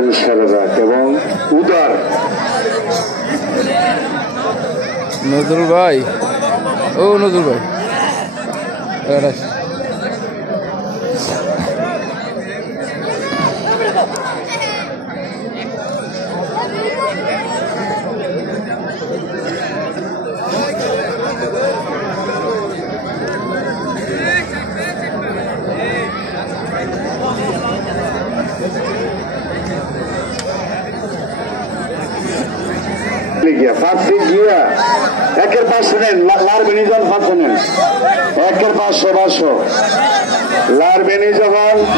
আছেন শাহজাদ এবং উদার নজরুল ভাই। ও নজরুল ভাই ফার্সি গিয়া একের 500 নেন, লারবেনিজল 500 নেন, একের 500 লারবেনিজল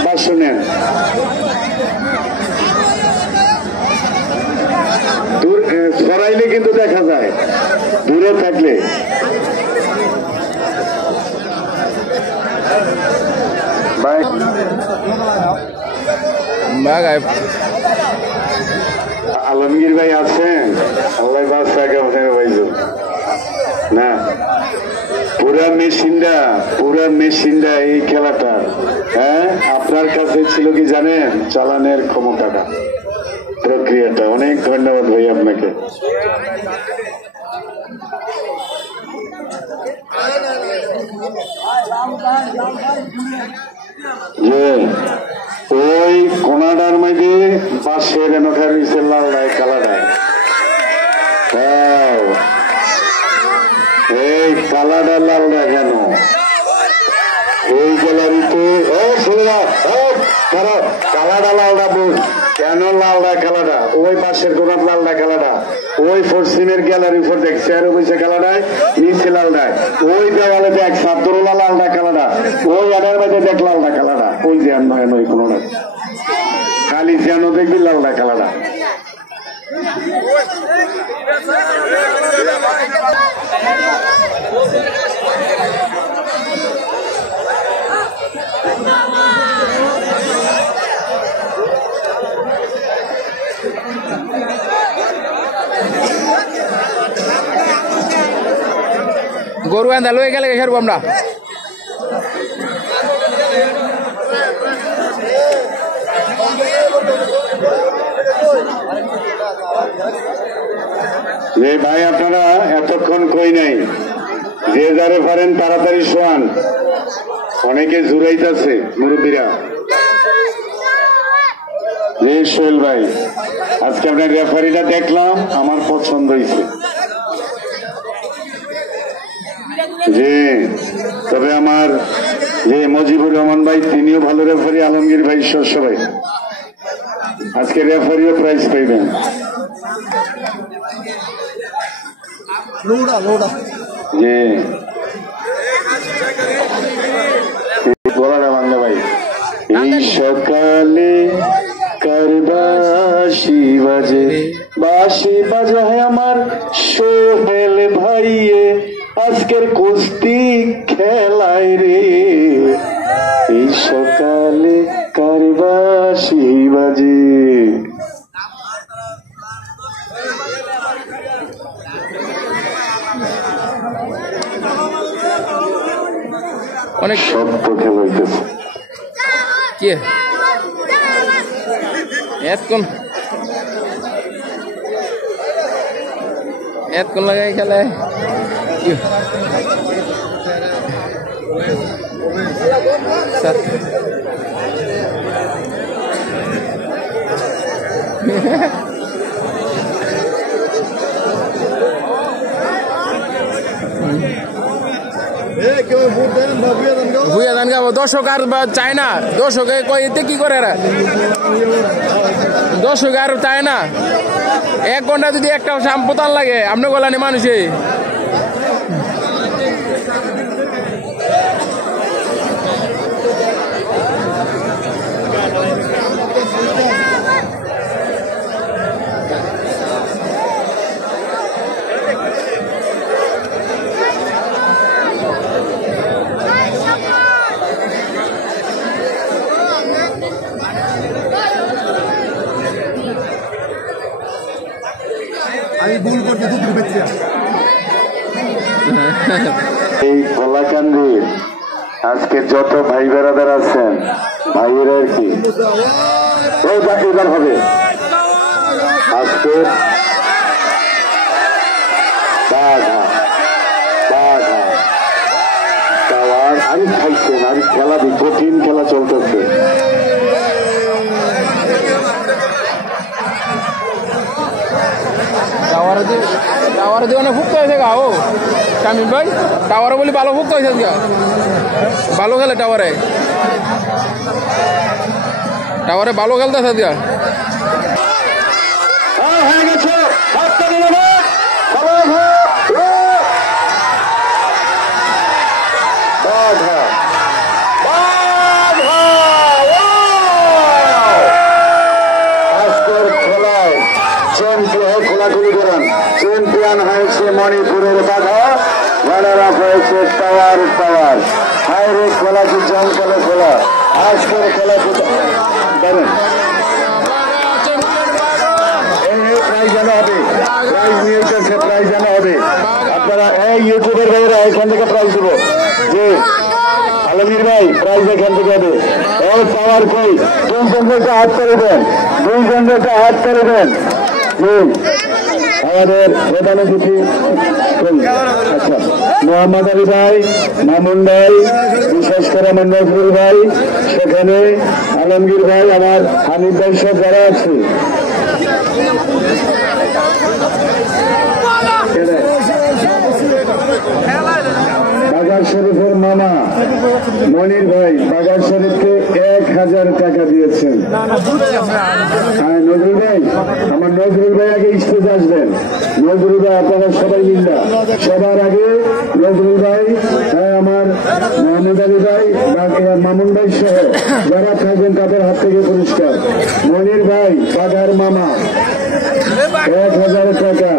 500 নেন। দূর সরাইলে কিন্তু দেখা যায়, দূরে থাকলে আলমগীর ভাই আছেন? আল্লাহ না, পুরা মেশিনটা এই খেলাটা, হ্যাঁ আপনার কাছে ছিল কি জানেন? চালানের ক্ষমতাটা, প্রক্রিয়াটা। অনেক ধন্যবাদ ভাই আপনাকে। যে ওই কোনাডার মধ্যে বাসের এনোখা রয়েছে লালডায় কালাডায়, এই কালাডা লালডা কেন এই গ্যালারিতে কালাডা লালডা বুঝ কেন লালডা খেলাটা? ওই পাশের কোনার লালডা খেলাটা, ওই পশ্চিমের গ্যালারি উপর দেখ চেয়ারে বসে খেলাটায়, নিচে লালডায়, ওই দেওয়ালে দেখ সাতরোলা লালডা খেলাটা, ওই আডার মধ্যে দেখ লালডা খেলাটা, ওই জ্যান নয় নয় কোনোটা খালি জ্যানও দেখবি লালডা খেলাটা। গরু আন্দা লয়ে গেলে খেরবো আমরা। ভাই আপনারা এতক্ষণ কই নাই, যে যারে পারেন তাড়াতাড়ি শোয়ান, অনেকে জুড়াইতেছে মুরব্বীরা। সোহেল ভাই, আজকে আপনার রেফারিটা দেখলাম, আমার পছন্দ হয়েছে। যে তবে আমার যে মজিবুর রহমান ভাই, তিনিও ভালো রেফারি, আলমগীর ভাই সবাই আজকে রেফারিও প্রাইজ পাইবেন। যে বলাটা বাংলা ভাই, এই সকালে কার বাঁশি বাজায় আমার সোহেল ভাইয়ে, আজকের কুস্তি খেলায় রে, এই সকালে কার বাঁশি বাজে। অনেক শব্দ খেলাইতেছে কি এতক্ষণ লাগাই খেলায় ভুইয়া ধান গাবো। দর্শক আর চায় না, দর্শকে এতে কি করে এরা, দর্শক আর চায় না। 1 ঘন্টা যদি একটা সাম্পতান লাগে আপনি গলানি মানুষে। এই কলাকান্দির আজকে যত ভাই বেড়াদার আছেন, ভাইয়েরা আর কি এবার হবে আজকের বাঘা বাঘা টাওয়ার আরে খাইছেন আর খেলা কঠিন খেলা চলতেছে। টাওয়ারে দিয়ে অনেক ভুক্ত হয়েছে গা ও শামিম ভাই, টাওয়ারে বলি ভালো ভুক্ত হয়েছে গা, ভালো খেলে টাওয়ারে, টাওয়ারে ভালো খেলতেছে গা। হয়ে গেছে আজকের খেলায় খোলাখুলি করেন। চ্যাম্পিয়ন হয়েছে মণিপুরের বাঘা, রানার আপ হয়েছে টাওয়ার টাওয়ার। হাইরে খেলা কি জমকালো খেলা, আজকের খেলা কি বলেন প্রাইজ জানা হবে, প্রাইজ নিয়ে এসেছে, প্রাইজ জানা হবে। আপনারা এই ইউটিউবের ভাইয়েরা এখান থেকে প্রাইজ দেবো যে আলমগীর ভাই প্রাইজ এখান থেকে হবে। ও পাওয়ার কই দুইজনকে হাত করে দেন, দুইজনকে হাত করে দেন। আমাদের প্রধান অতিথি আচ্ছা মোহাম্মদ আলী ভাই, মামুন ভাই, বিশেষ করে আমার নজরুল ভাই, সেখানে আলমগীর ভাই, আমার হানিফ ভাই সব যারা আছে বাজার শরীফের মামা মনির ভাই বাজার শরীফকে 1000 টাকা দিয়েছেন। হ্যাঁ নজরুল ভাই, আমার নজরুল ভাই আগে স্টেজ আসবেন। নজরুল ভাই আপনারা সবাই মিল্লা সবার আগে নজরুল ভাই, হ্যাঁ আমার মাহমুদ আলী ভাই, মামুন ভাই সহ যারা থাকবেন তাদের হাত থেকে পুরস্কার। মনির ভাই বাজার মামা 1000 টাকা,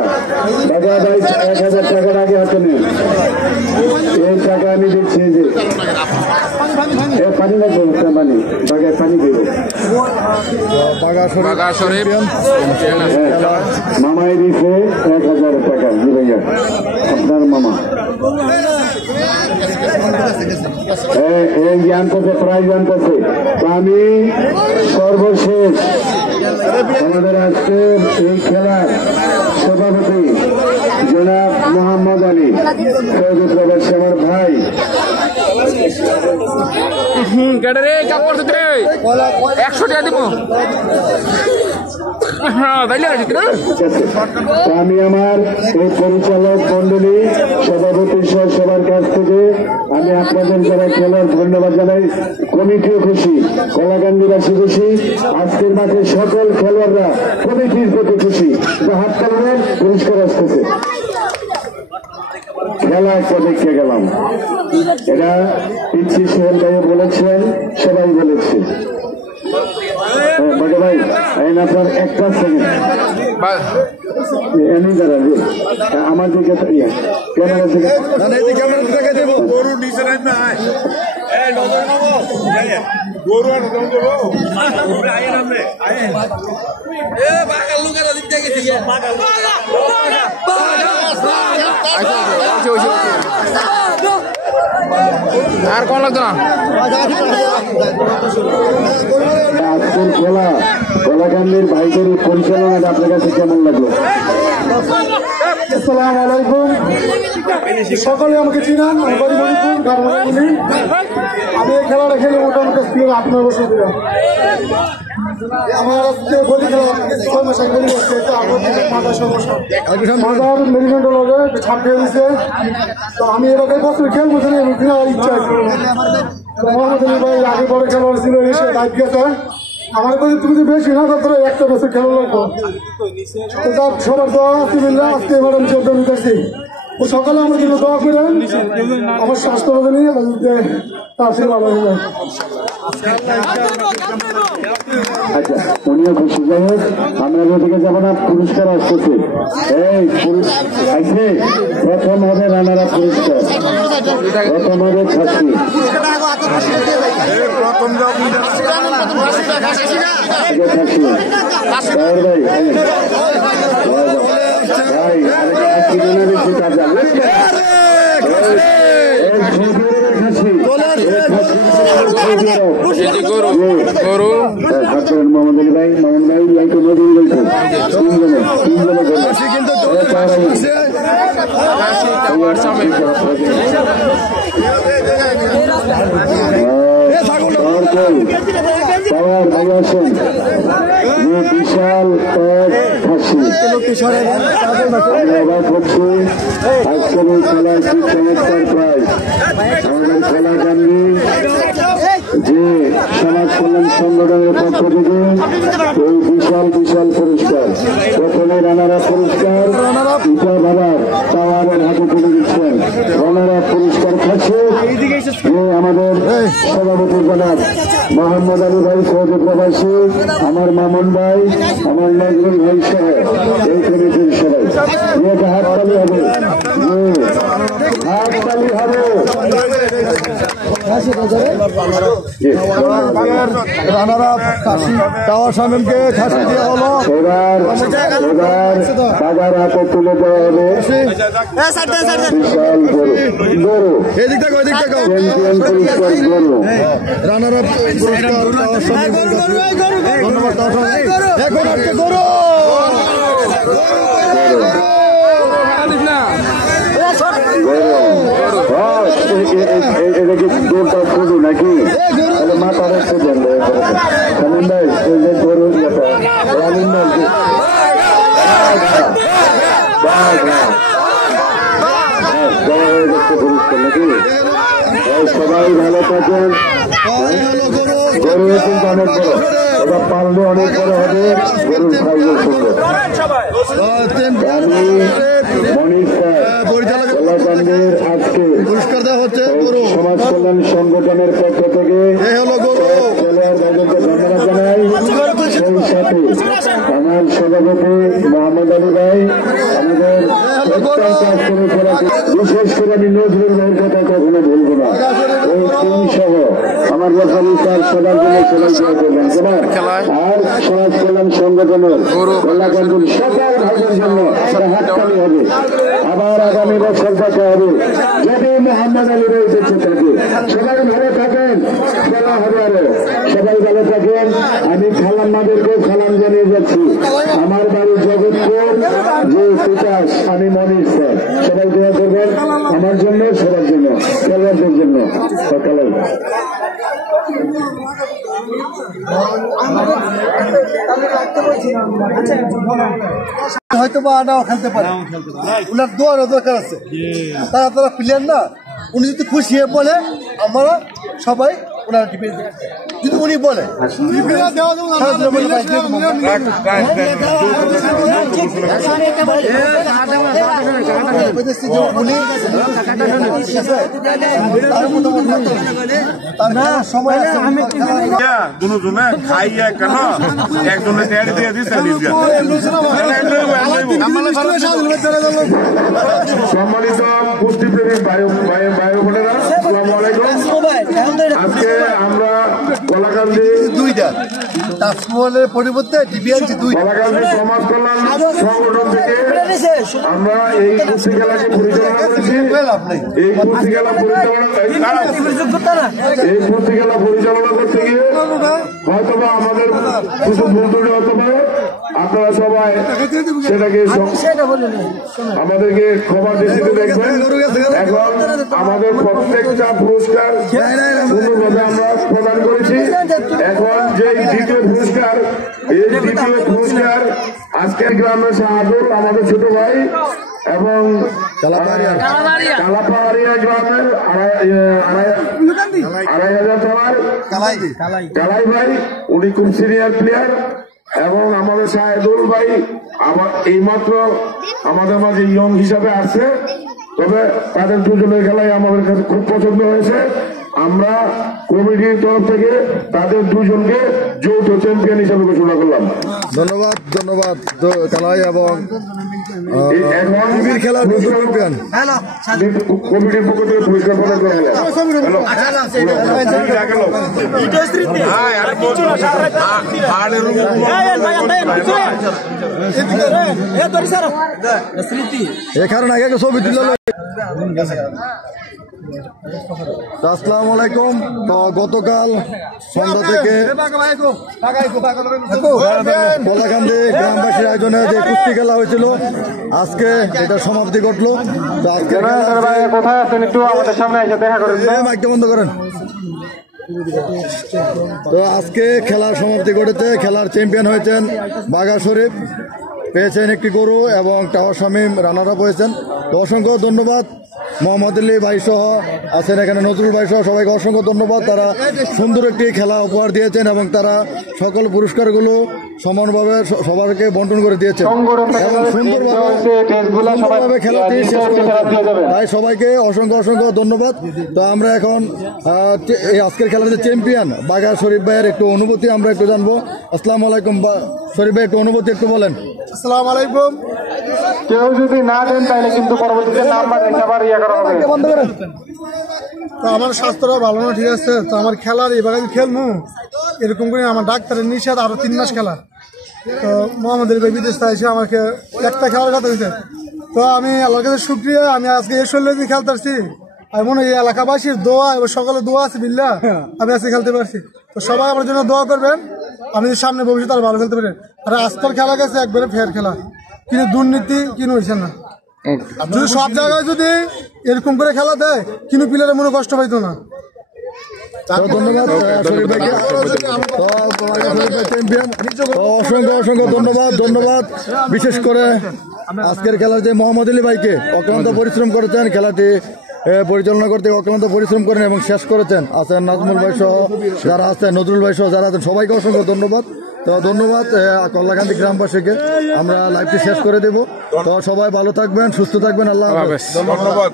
বাজার ভাই 1000 টাকার আগে হাতে নেন। এই টাকা আমি দিচ্ছি যে পানি লাগবে, পানি বাগায় পানি দেবে। মামাই দিচ্ছে 1000 টাকা, জি ভাইয়া আপনার মামা এই জানতেছে, প্রায় জানতেছে। তো আমি সর্বশেষ আমাদের আজকের এই খেলার সভাপতি জনাব মোহাম্মদ আলী সৌদি প্রবাসী আমার ভাই, একশো টাকা দিব। আমি আমার এই পরিচালক মন্ডলী সভাপতি সহ সবার কাছ থেকে আমি আপনাদের যারা খেলার ধন্যবাদ জানাই। কমিটিও খুশি, কলাকান্দিবাসী খুশি, আজকের মাঠে সকল খেলোয়াড়রা কমিটির প্রতি খুশি। হাত তালবেন, পুরস্কার আসতেছে। খেলা একটা দেখতে গেলাম, এটা পিচ্ছি সোহেল ভাইও বলেছেন, সবাই বলেছে। বড় ভাই আপনার একটা সেকেন্ড এমনি দাঁড়ান আমার দিকে ক্যামেরা থেকে আর কোন লাগতো না। আজকের খেলা কলাকান্দির ভাইদের পরিচালনাটা আপনার কাছে কেমন লাগলো? আসসালামু আলাইকুম, সকলে আমাকে চিনান, আমি এই খেলাটা খেলে মোটামুটি 8-9 বছর দিলাম। আমার আজকে বলি খেলা 6 মাস আগে বলি করছে, মাথার সমস্যা, মাথার মেরুদণ্ড লগে ছাপ খেয়ে দিচ্ছে। তো আমি এরকম বছর খেলবো, খেলার ইচ্ছা আছে। মোহাম্মদ আলী ভাই আগে বড় খেলোয়াড় ছিল, এসে দায়িত্ব গেছে। আমার কাছে তুমি যদি বেশি না করতে একটা বছর খেলা লাগবো। সবার দোয়া আলহামদুলিল্লাহ আজকে এবার আমি 14 নিতেছি। ও সকালে আমার জন্য দোয়া করেন, আমার স্বাস্থ্য নিয়ে তার সে ভালো হয়ে যায়। আচ্ছা উনিও খুশি। যাই হোক আমরা ওদিকে যাবো না, পুরস্কার আসতেছে। এই আসবে প্রথম হবে রানার আপ পুরস্কার, প্রথম হবে খাসি। ভাই ভাই মোহাম্মদ আলী ভাই, মামুন ভাই, লাইকে নজরুল বিশাল ফাঁসি অবাক হচ্ছে আজকের এই খেলার কি চমৎকার প্রাইজ আমাদের খেলা গান্ধী যে সমাজ কল্যাণ সংগঠনের পক্ষ থেকে এই বিশাল বিশাল পুরস্কার প্রথমে রানারা পুরস্কার ইটা বাবার টাওয়ারের হাতে তুলে দিচ্ছেন। রানারা পুরস্কার খাচ্ছে যে আমাদের সভাপতি জনাব মোহাম্মদ আলী ভাই সৌদি প্রবাসী, আমার মামুন ভাই, আমার নজরুল ভাই সহ এই কমিটির সবাই একটা হাততালি হবে, হাততালি হবে। এবার বাজার হাতে তুলে দেওয়া হবে বিশাল গরু, চ্যাম্পিয়ন পুরস্কার গরু। রানার আপ গরুটা শুধু নাকি মাথা রাখতে দেন সামিন ভাই, গরু রানিন পুরস্কার নাকি। সবাই ভালো থাকেন। গরু কিন্তু অনেক বড়, ওটা পাললে অনেক বড় হবে। গরুর সাইজের সুন্দর। আমি মনির এলাকান্দের আজকে পুরস্কার দেওয়া হচ্ছে সমাজ কল্যাণ সংগঠনের পক্ষ থেকে খেলোয়াড় ভাইদেরকে ধন্যবাদ জানাই। সেই সাথে আমার সভাপতি মোহাম্মদ আলী ভাই, আমাদের বিশেষ করে আমি নজরুল ভাইয়ের কথা কখনো ভুলবো না। এই টিম সহ আমার রকম তার সবার জন্য সবাই করবেন আর সমাজ কল্যাণ সংগঠনের এলাকান্দের সকল ভাইদের জন্য হাততালি হবে। আবার আগামী বছর দেখা হবে যদি মোহাম্মদ আলী ভাই বেঁচে থাকে। সবাই ভালো থাকেন, খেলা হবে আরো। সবাই ভালো থাকেন। আমি খালাম্মাদেরকেও সালাম জানিয়ে যাচ্ছি। আমার বাড়ি জগৎপুর, যে তিতাস, আমি মনির স্যার। সবাই দোয়া করবেন আমার জন্য, সবার জন্য, খেলোয়াড়দের জন্য। সকালে হয়তো বা নাও খেলতে পারে, ওনার দোয়ারও দরকার আছে। তারা তারা প্লেয়ার না, উনি যদি খুশি হয়ে বলে আমরা সবাই ওনার ডিফেন্স, যদি উনি বলে সময় দুজনে খাইয়া কেন একজনে দিয়ে দিচ্ছে। সম্মানিত কুস্তিপ্রেমী ভাই বোনেরা, আসসালামু আলাইকুম। আজকে আমরা কলাকান্দি দুইটা তাজমহলের পরিবর্তে ডিবিএনসি দুই কলাকান্দি সমাজ কল্যাণ সংগঠন থেকে আমরা এই কুস্তি খেলাকে পরিচালনা করেছি। এই কুস্তি খেলা পরিচালনা করতে গিয়ে হয়তোবা আমাদের কিছু ভুল ত্রুটি হতে পারে। আপনারা সবাই সেটাকে আমাদেরকে ক্ষমা দৃষ্টিতে দেখবেন। এখন আমাদের প্রত্যেকটা পুরস্কার সুন্দরভাবে আমরা প্রদান করেছি। এখন যে দ্বিতীয় পুরস্কার, এই দ্বিতীয় পুরস্কার আজকের গ্রামের শাহাদুল আমাদের ছোট ভাই এবং কালাপাহাড়িয়া গ্রামের 2,500 টাকার কালাই ভাই, উনি খুব সিনিয়র প্লেয়ার। এবং আমাদের শাহেদুল ভাই এইমাত্র আমাদের মাঝে ইয়ং হিসাবে আসছে, তবে তাদের দুজনের খেলাই আমাদের কাছে খুব পছন্দ হয়েছে। আমরা কমিটির তরফ থেকে তাদের দুজনকে যৌথ চ্যাম্পিয়ন হিসাবে ঘোষণা করলাম। ধন্যবাদ ধন্যবাদ কালাই এবং খেলার চ্যাম্পিয়ন কমিটির পক্ষ থেকে পুরস্কার প্রদান করা হলো। এখানে আগে ছবি তুলে। আসসালামু আলাইকুম। তো গতকাল সন্ধ্যা থেকে কলাকান্দি গ্রামবাসী ভাইয়ের আয়োজনে যে কুস্তি খেলা হয়েছিল আজকে এটা সমাপ্তি ঘটলো। তো আজকে কোথায় আছেন একটু আমাদের সামনে এসে দেখা করেন। মাইকটা বন্ধ করেন। তো আজকে খেলার সমাপ্তি ঘটেছে। খেলার চ্যাম্পিয়ন হয়েছেন বাঘা শরীফ, পেয়েছেন একটি গরু এবং টাওয়ার শামীম রানার আপ হয়েছেন। তো অসংখ্য ধন্যবাদ মোহাম্মদ আলী ভাই সহ আছেন এখানে নজরুল ভাই সহ সবাইকে অসংখ্য ধন্যবাদ। তারা সুন্দর একটি খেলা উপহার দিয়েছেন এবং তারা সকল পুরস্কারগুলো সমানভাবে সবাইকে বন্টন করে দিয়েছেন এবং সুন্দরভাবে খেলাটি শেষ করেছেন। তাই সবাইকে অসংখ্য অসংখ্য ধন্যবাদ। তো আমরা এখন এই আজকের খেলার যে চ্যাম্পিয়ন বাঘা শরীফ ভাইয়ের একটু অনুভূতি আমরা একটু জানবো। আসসালামু আলাইকুম শরীফ ভাই, একটু অনুভূতি একটু বলেন। আসসালামু আলাইকুম। কেউ যদি না দেন তাহলে কিন্তু পরবর্তীতে নাম্বার আবার ইয়ে করা হবে। তো আমার স্বাস্থ্যটা ভালো না, ঠিক আছে। তো আমার খেলার এবার আমি খেলবো এরকম করে আমার ডাক্তারের নিষেধ আরো 3 মাস খেলা। তো মোহাম্মদ আলী ভাই বিদেশ এসে আমাকে একটা খেলার কথা দিতে। তো আমি আল্লাহর কাছে শুকরিয়া, আমি আজকে এই শরীরে যে খেলতে পারছি আমি মনে হয় এই এলাকাবাসীর দোয়া এবং সকলে দোয়া আছে বিল্লাহ আমি আজকে খেলতে পারছি। তো সবাই আমার জন্য দোয়া করবেন, আমি সামনে ভবিষ্যতে আরো ভালো খেলতে পারি। আর আজকের খেলা গেছে একবারে ফেয়ার খেলা, কিন্তু দুর্নীতি কিনো হয়েছে না। যদি সব জায়গায় যদি এরকম করে খেলা দেয় কিন্তু প্লেয়ারের মনে কষ্ট পাইতো না। ধন্যবাদ শরীফ ভাইকে, অসংখ্য অসংখ্য ধন্যবাদ বিশেষ করে আজকের খেলার যে মোহাম্মদ আলী ভাইকে অক্লান্ত পরিশ্রম করেছেন, খেলাটি পরিচালনা করতে অক্লান্ত পরিশ্রম করেন এবং শেষ করেছেন। আছেন নাজমুল ভাই সহ যারা আছেন, নজরুল ভাই সহ যারা আছেন, সবাইকে অসংখ্য ধন্যবাদ। তো ধন্যবাদ কল্লাকান্দি গ্রামবাসীকে। আমরা লাইভটি শেষ করে দেব। তো সবাই ভালো থাকবেন, সুস্থ থাকবেন। আল্লাহ হাফেজ। ধন্যবাদ।